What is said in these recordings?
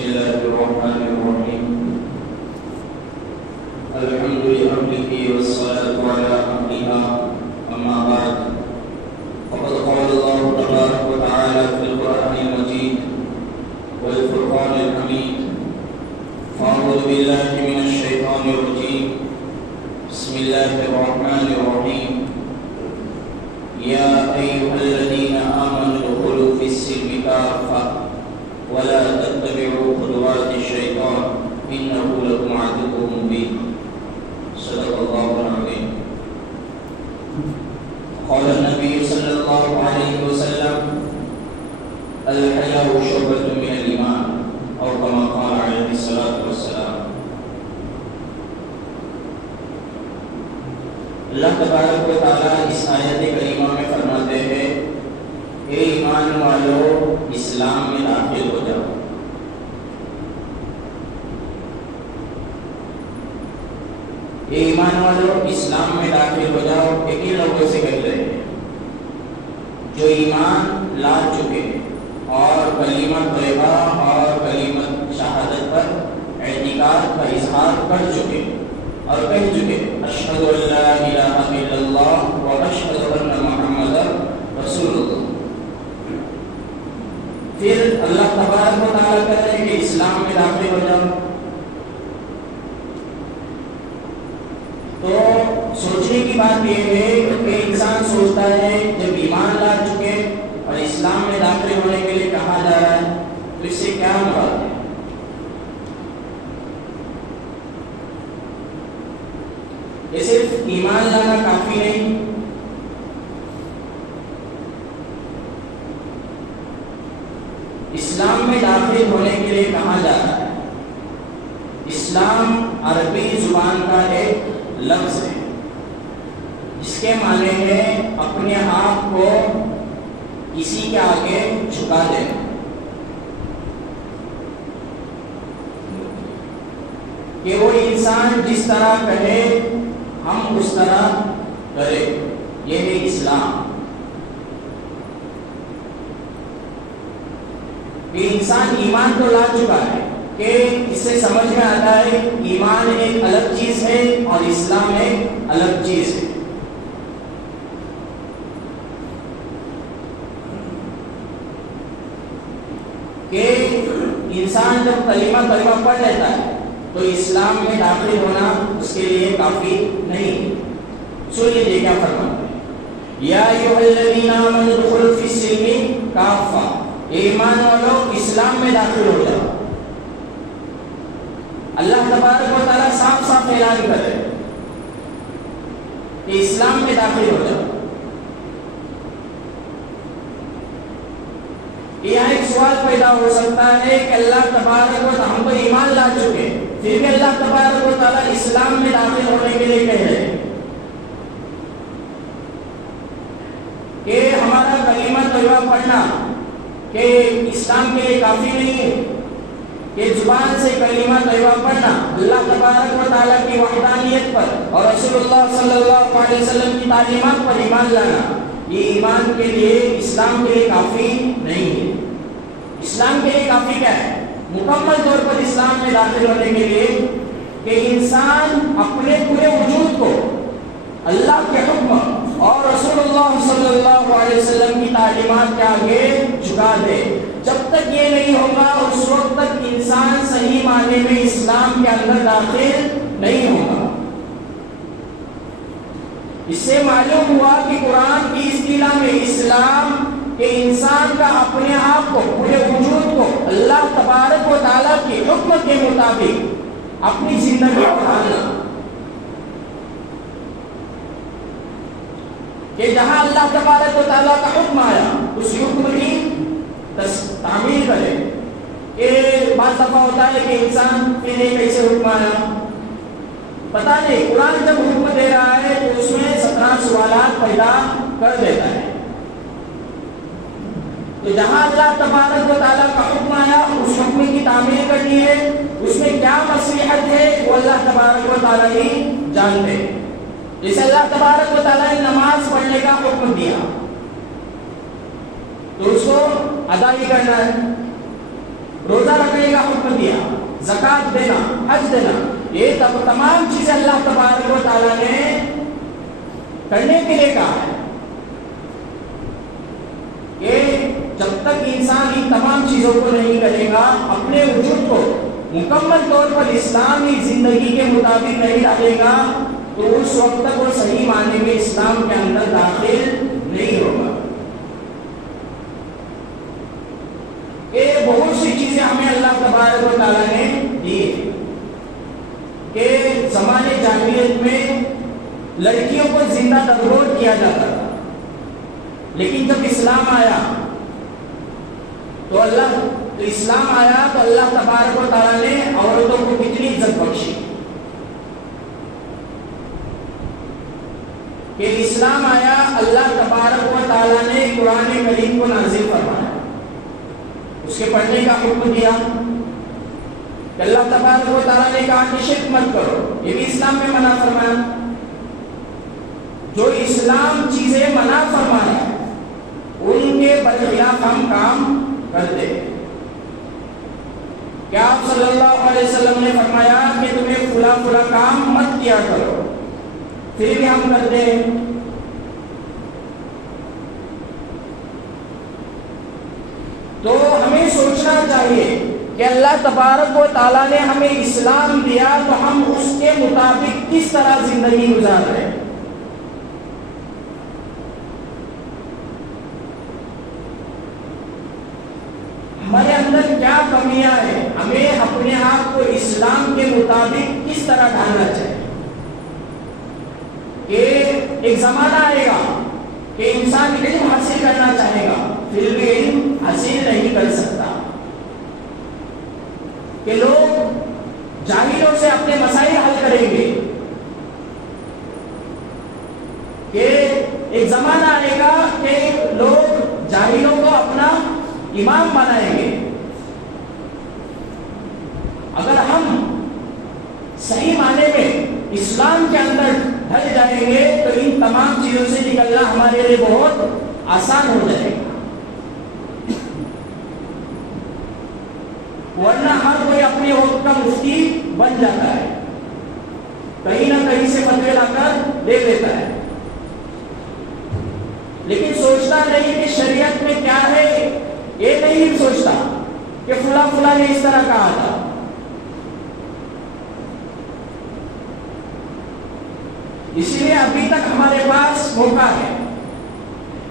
الله الرحمن الرحيم الحمد لله والصلاة على أمرها أما بعد فقد قال الله تبارك وتعالى في القرآن المجيد والفرقان الحميد فأعوذ بالله من الشيطان الرجيم بسم الله الرحمن الرحيم يا أيها الذين آمنوا ادخلوا في السلم كافة ولا تتبعوا خطوات الشيطان إنه لكم عدو مبين صدق الله العظيم. قال النبي صلى الله عليه وسلم الحياء شعبة من الإيمان أو كما قال عليه الصلاة والسلام. اللہ تبارک و تعالیٰ اس آیت کریمہ میں فرماتے ہیں اے ایمان والو اسلام میں داخل ہو جاؤ. اے ایمان والو اسلام میں داخل ہو جاؤ. ایک ہی لوگوں سے کہہ رہے ہیں جو ایمان لا چکے اور کلمہ طیبہ اور کلمہ شہادت پر اعتقاد کا اظہار کر چکے اور کہہ چکے اشہد ان لا الہ الا اللہ و اشہد ان محمد رسول اللہ. پھر اللہ تبارک و تعالیٰ کہتے ہیں کہ اسلام میں داخل ہو جاؤ. تو سوچنے کی بات یہ ہے کہ انسان سوچتا ہے جب ایمان لا چکے اور اسلام میں داخل ہونے کے لیے کہا جا رہا ہے تو اس سے کیا مراد ہے؟ یہ صرف ایمان لانا کافی نہیں، اسلام میں داخل ہونے کے لیے کہا جا رہا ہے. اسلام عربی زبان کا ایک لفظ ہے جس کے معنی ہے اپنے آپ کو کسی کے آگے جھکا دینا. کہ وہ انسان جس طرح کہے ہم اس طرح کرے، یہ ہے اسلام. کہ انسان ایمان تو لا چکا ہے کہ اس سے سمجھ میں آتا ہے ایمان ایک الگ چیز ہے اور اسلام ایک الگ چیز ہے. کہ انسان جب کلمہ پڑھ لیتا ہے تو اسلام میں داخل ہونا اس کے لیے کافی نہیں. سنیے یہ کیا فرماتے ہیں یا ایھا الذین آمنوا ادخلوا فی السلم کافہ. ایمان والو اسلام میں داخل ہو جاؤ. اللہ تبارک و تعالیٰ صاف صاف اعلان کرے کہ اسلام میں داخل ہو جاؤ. یہاں ایک سوال پیدا ہو سکتا ہے کہ اللہ تبارک و تعالیٰ ہم تو ایمان لا چکے پھر بھی اللہ تبارک و تعالیٰ اسلام میں داخل ہونے کے لیے کہہ رہے ہیں کہ ہمارا کلمہ طیبہ پڑھنا کہ اسلام کے لیے کافی نہیں ہے. کہ زبان سے کلمہ طیبہ پڑھنا اللہ تبارک و تعالیٰ کی وحدانیت پر اور رسول اللہ صلی اللہ علیہ وسلم کی تعلیمات پر ایمان لانا یہ ایمان کے لیے اسلام کے لیے کافی نہیں ہے. اسلام کے لیے کافی کیا ہے؟ مکمل طور پر اسلام میں داخل ہونے کے لیے کہ انسان اپنے پورے وجود کو اللہ کے حکم اور رسول اللہ صلی اللہ علیہ وسلم کی تعلیمات کے آگے جھکا دے. جب تک یہ نہیں ہوگا اس وقت تک انسان صحیح معنی میں اسلام کے اندر داخل نہیں ہوگا. اس سے معلوم ہوا کہ قرآن کی اصطلاح میں اسلام کہ انسان کا اپنے آپ کو پورے وجود کو اللہ تبارک و تعالیٰ کے حکم کے مطابق اپنی زندگی کو ڈھالنا. کہ جہاں اللہ تبارک و تعالیٰ کا حکم آیا اس حکم کی تعمیل کرے. کہ بعض دفعہ ہوتا ہے کہ انسان پھر کیسے حکم آیا پتہ نہیں. قرآن جب حکم دے رہا ہے تو اس میں 17 سوالات پیدا کر دیتا ہے. تو جہاں اللہ تبارک و تعالیٰ کا حکم آیا اس حکم کی تعمیل کرنی ہے. اس میں کیا مصلحت ہے وہ اللہ تبارک و تعالیٰ ہی جانتے ہیں. جیسے اللہ تبارک و تعالیٰ نے نماز پڑھنے کا حکم دیا تو اس کو ادا ہی کرنا ہے. روزہ رکھنے کا حکم دیا، زکات دینا، حج دینا، یہ تمام چیزیں اللہ تبارک و تعالیٰ نے کرنے کے لیے کہا ہے کہ جب تک انسان ان تمام چیزوں کو نہیں کرے گا، اپنے وجود کو مکمل طور پر اسلامی زندگی کے مطابق نہیں ڈالے گا، تو اس وقت تک وہ صحیح معنی میں اسلام کے اندر داخل نہیں ہوگا۔ یہ بہت سی چیزیں ہمیں اللہ تبارک و تعالیٰ نے دی ہے کہ زمانے جاہلیت میں لڑکیوں کو زندہ تبرور کیا جاتا تھا، لیکن جب اسلام آیا تو اللہ تبارک و تعالیٰ نے عورتوں کو کتنی عزت بخشی کہ اسلام آیا، اللہ تبارک و تعالیٰ نے قرآن کریم کو نازل فرمایا، اس کے پڑھنے کا حکم دیا کہ اللہ تبارک و تعالیٰ نے کہا کہ شرک مت کرو، یہ بھی اسلام میں منع فرمایا۔ جو اسلام چیزیں منع فرمایا ان کے برخلاف ہم کام کرتے ہیں۔ کیا آپ صلی اللہ علیہ وسلم نے فرمایا کہ تمہیں فلاں فلاں کام مت کیا کرو، پھر بھی ہم کرتے ہیں۔ تو ہمیں سوچنا چاہیے کہ اللہ تبارک و تعالیٰ نے ہمیں اسلام دیا تو ہم اس کے مطابق کس طرح زندگی گزار رہے ہیں۔ ہمارے اندر کیا کمیاں ہیں، ہمیں اپنے آپ کو اسلام کے مطابق کس طرح ڈھالنا چاہیے کہ ایک زمانہ آئے گا کہ انسان علم حاصل کرنا چاہے گا، پھر بھی علم حاصل نہیں کر سکتا، کہ لوگ جاہلوں سے اپنے مسائل حل کریں گے، کہ ایک زمانہ آئے گا کہ لوگ جاہلوں کو اپنا امام بنائیں گے۔ اگر ہم صحیح معنی میں اسلام کے اندر ڈھل جائیں گے تو ان تمام چیزوں سے نکلنا ہمارے لیے بہت آسان ہو جائے گا، ورنہ ہر کوئی اپنے وقت کا مفتی بن جاتا ہے، کہیں نہ کہیں سے فتوی لا کر دے دیتا ہے، لیکن سوچتا نہیں کہ شریعت میں کیا ہے، یہ نہیں سوچتا کہ فلاں فلاں نے اس طرح کہا تھا۔ اس لیے ابھی تک ہمارے پاس موقع ہے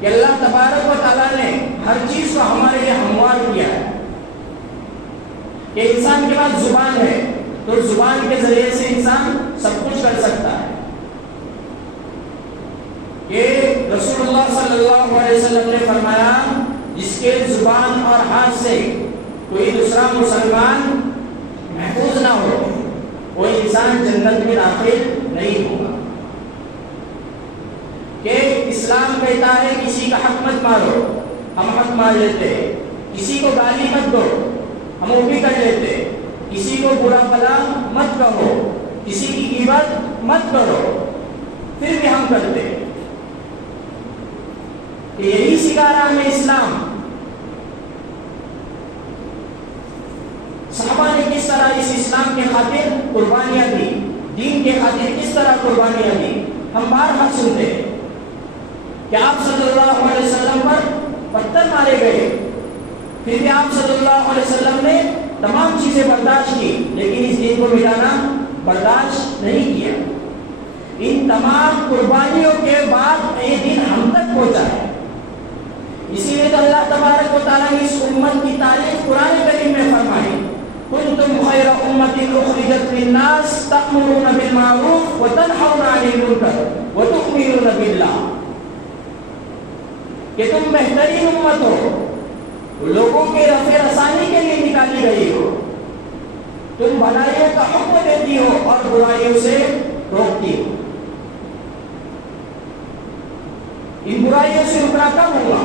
کہ اللہ تبارک و تعالیٰ نے ہر چیز کو ہمارے لیے ہموار کیا ہے، کہ انسان کے پاس زبان ہے تو زبان کے ذریعے سے انسان سب کچھ کر سکتا ہے، کہ رسول اللہ صلی اللہ علیہ وسلم نے فرمایا جس کے زبان اور ہاتھ سے کوئی دوسرا مسلمان محفوظ نہ ہو وہ انسان جنت میں داخل نہیں ہوگا، کہ اسلام کہتا ہے کسی کا حق مت مارو، ہم حق مار لیتے ہیں، کسی کو گالی مت دو، ہم وہ بھی کر لیتے ہیں، کسی کو برا بھلا مت کہو، کسی کی غیبت مت کرو، پھر بھی ہم کرتے ہیں، کہ یہی سکھا رہا ہمیں اسلام۔ صحابہ نے کس طرح اس اسلام کے خاطر قربانیاں دی، دین کے خاطر کس طرح قربانیاں دی، ہم بار بار سنتے ہیں کہ آپ صلی اللہ علیہ وسلم پر پتھر مارے گئے، پھر بھی آپ صلی اللہ علیہ وسلم نے تمام چیزیں برداشت کی، لیکن اس دین کو مٹانا برداشت نہیں کیا۔ ان تمام قربانیوں کے بعد یہ دین ہم تک پہنچا ہے، اسی لیے تو اللہ تبارک و تعالیٰ نے اس امت کی تعریف قرآن کریم میں فرمائی، کنتم خیر امت اخرجت للناس تأمرون بالمعروف وتنہون عن المنکر وتؤمنون باللہ، کہ تم بہترین امت ہو، لوگوں کے رفع رسانی کے لیے نکالی گئی ہو، تم بھلائیوں کا حکم دیتی ہو اور برائیوں سے روکتی ہو۔ ان برائیوں سے رکنا کب ہوگا؟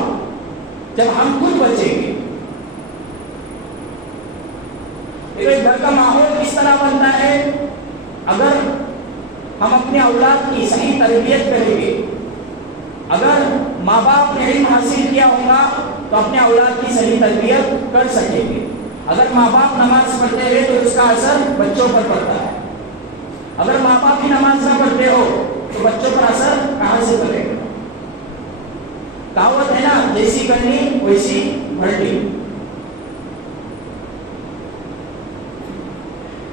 جب ہم خود بچیں گے۔ گھر کا ماحول کس طرح بنتا ہے؟ اگر ہم اپنے اولاد کی صحیح تربیت کریں گے، اگر ماں باپ نے علم حاصل کیا ہوگا تو اپنے اولاد کی صحیح تربیت کر سکیں گے، اگر ماں باپ نماز پڑھتے ہیں تو اس کا اثر بچوں پر پڑتا ہے، اگر ماں باپ کی نماز نہ پڑھتے ہو تو بچوں پر اثر کہاں سے پڑے گا؟ کہاوت ہے نا، جیسی کرنی ویسی بھرنی۔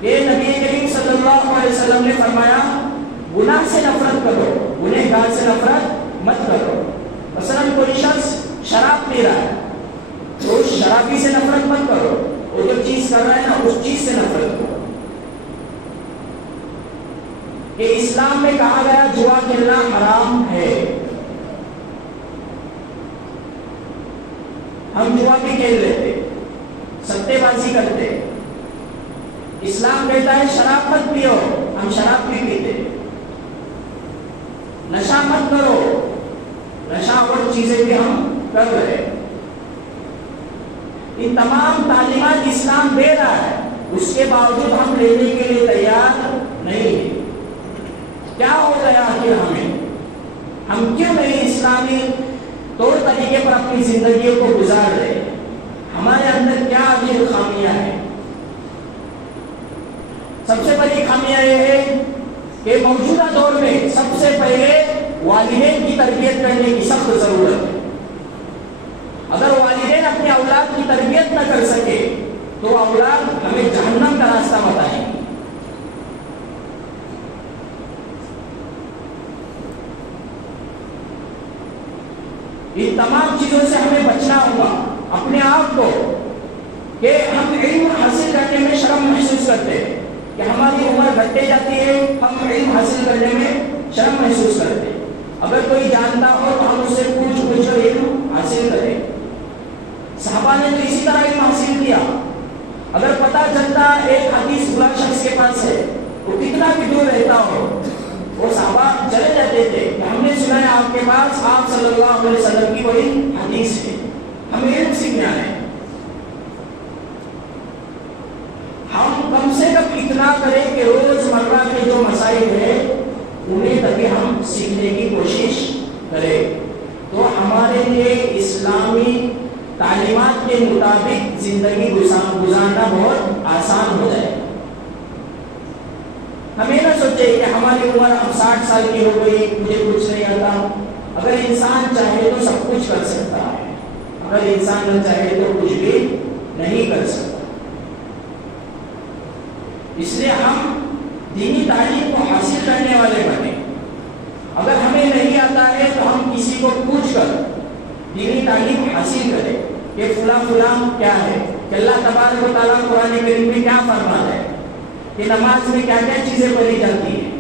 یہ نبی کریم صلی اللہ علیہ وسلم نے فرمایا گناہ سے نفرت کرو، گنہگار سے نفرت مت کرو۔ مثلا کوئی شخص شراب پی رہا ہے تو اس شرابی سے نفرت مت کرو، وہ جو چیز کر رہا ہے نا اس چیز سے نفرت کرو۔ کہ اسلام میں کہا گیا جوا کھیلنا حرام ہے، ہم جوا بھی کھیل لیتے، سٹے بازی کرتے، اسلام کہتا ہے شراب مت پیو، ہم شراب بھی پیتے، نشہ مت کرو، نشہ اور چیزیں بھی ہم کر رہے۔ ان تمام تعلیمات اسلام دے رہا ہے، اس کے باوجود ہم لینے کے لیے تیار نہیں ہیں۔ کیا ہو گیا آخر ہم کیوں نہیں اسلامی طور طریقے پر اپنی زندگیوں کو گزار رہے؟ ہمارے اندر کیا آخر خامیاں ہیں؟ سب سے بڑی خامیاں یہ ہے کہ موجودہ دور میں سب سے پہلے والدین کی تربیت کرنے کی سخت ضرورت ہے۔ اگر والدین اپنے اولاد کی تربیت نہ کر سکے تو اولاد ہمیں جہنم کا راستہ بتائیں گے۔ ان تمام چیزوں سے ہمیں بچنا ہوگا اپنے آپ کو، کہ ہم علم حاصل کرنے میں شرم محسوس کرتے ہیں، کہ ہماری عمر گھٹتے جاتی ہے، ہم علم حاصل کرنے میں شرم محسوس کرتے ہیں۔ اگر کوئی جانتا ہو تو ہم اس سے پوچھ کر علم حاصل کریں۔ صحابہ نے تو اسی طرح علم حاصل کیا۔ اگر پتہ چلتا ایک حدیث بلا شخص کے پاس ہے، وہ کتنا بھی دور رہتا ہو، وہ صحابہ چلے جاتے تھے کہ ہم نے سنا ہے آپ کے پاس آپ صلی اللہ علیہ وسلم کی کوئی حدیث ہے، ہمیں علم سیکھنا ہے۔ ہم کم سے کم اتنا کریں کہ روزمرہ کے جو مسائل ہیں انہیں تبھی ہم سیکھنے کی کوشش کریں، تو ہمارے لیے اسلامی تعلیمات کے مطابق زندگی گزارنا بہت آسان ہو جائے۔ ہمیں نہ سوچے کہ ہماری عمر اب 60 سال کی ہو گئی، مجھے کچھ نہیں آتا۔ اگر انسان چاہے تو سب کچھ کر سکتا ہے، اگر انسان نہ چاہے تو کچھ بھی نہیں کر سکتا۔ اس لیے ہم دینی تعلیم کو حاصل کرنے والے بنے۔ اگر ہمیں نہیں آتا ہے تو ہم کسی کو پوچھ کر دینی تعلیم حاصل کریں کہ فلاں کیا ہے، کہ اللہ تبارک و تعالیٰ قرآن کریم میں کیا فرماتا ہے، کہ نماز میں کیا کیا چیزیں پڑھی جاتی ہیں۔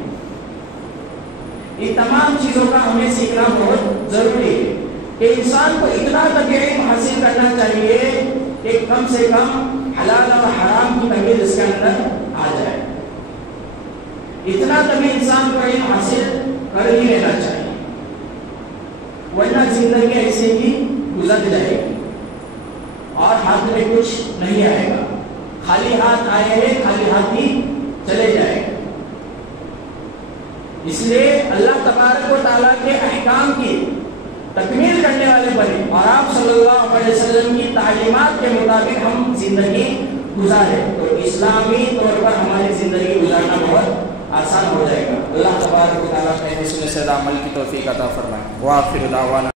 ان تمام چیزوں کا ہمیں سیکھنا بہت ضروری ہے کہ انسان کو اتنا تک علم حاصل کرنا چاہیے کہ کم سے کم حلال اور حرام کی تمیز اس کے اندر آ جائے۔ اتنا تک انسان کو علم حاصل کر ہی لینا چاہیے، ورنہ زندگی ایسے ہی گزر جائے گی اور ہاتھ میں کچھ نہیں آئے گا۔ خالی ہاتھ آئے ہیں، خالی ہاتھ ہی چلے جائے گا۔ اس لیے اللہ تبارک و تعالیٰ کے احکام کی تکمیل کرنے والے بنے اور آپ صلی اللہ علیہ وسلم کی تعلیمات کے مطابق ہم زندگی گزاریں تو اسلامی طور پر ہماری زندگی گزارنا بہت آسان ہو جائے گا۔ اللہ تبارک و تعالیٰ کا اس میں سے عمل کی توفیق عطا فرمائے۔ وآخر دعوانا